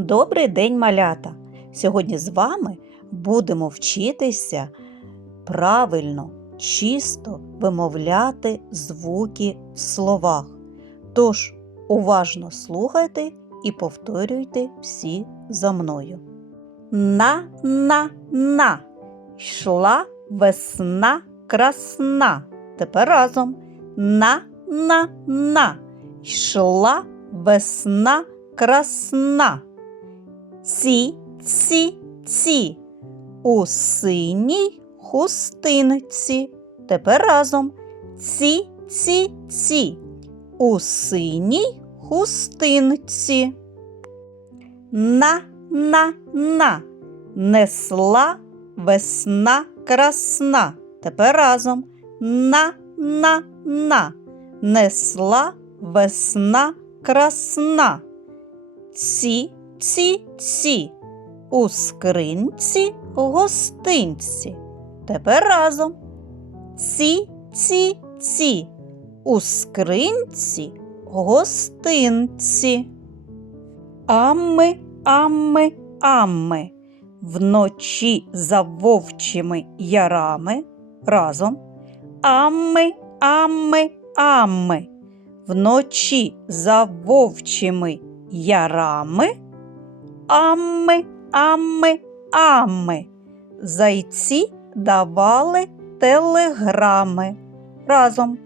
Добрий день, малята! Сьогодні з вами будемо вчитися правильно, чисто вимовляти звуки в словах. Тож уважно слухайте і повторюйте всі за мною. На на на йшла весна красна. Тепер разом. На на на йшла весна красна. Ці, ці, ці у синій хустинці. Тепер разом. Ці, ці, ці у синій хустинці. На, на, на несла весна красна. Тепер разом. На, на, на несла весна красна. Ці, ці, ці у скринці гостинці. Тепер разом. Ці, ці, ці у скринці гостинці. Амми, амми, амми. Вночі за вовчими ярами разом. Амми, амми, амми. Вночі за вовчими ярами. Амми, амми, амми. Зайці давали телеграми. Разом.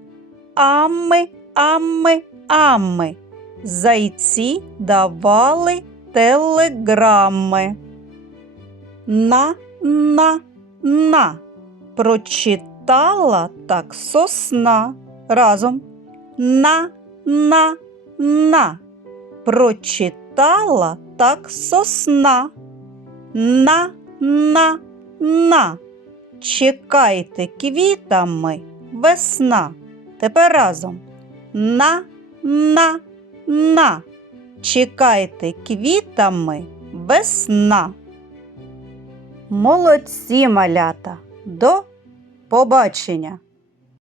Амми, амми, амми. Зайці давали телеграми. На, на, на. Прочитала так сосна. Разом. На, на, на. Прочитала так сосна. На, на, на. Чекайте квітами весна. Тепер разом. На, на, на. Чекайте квітами весна. Молодці малята. До побачення!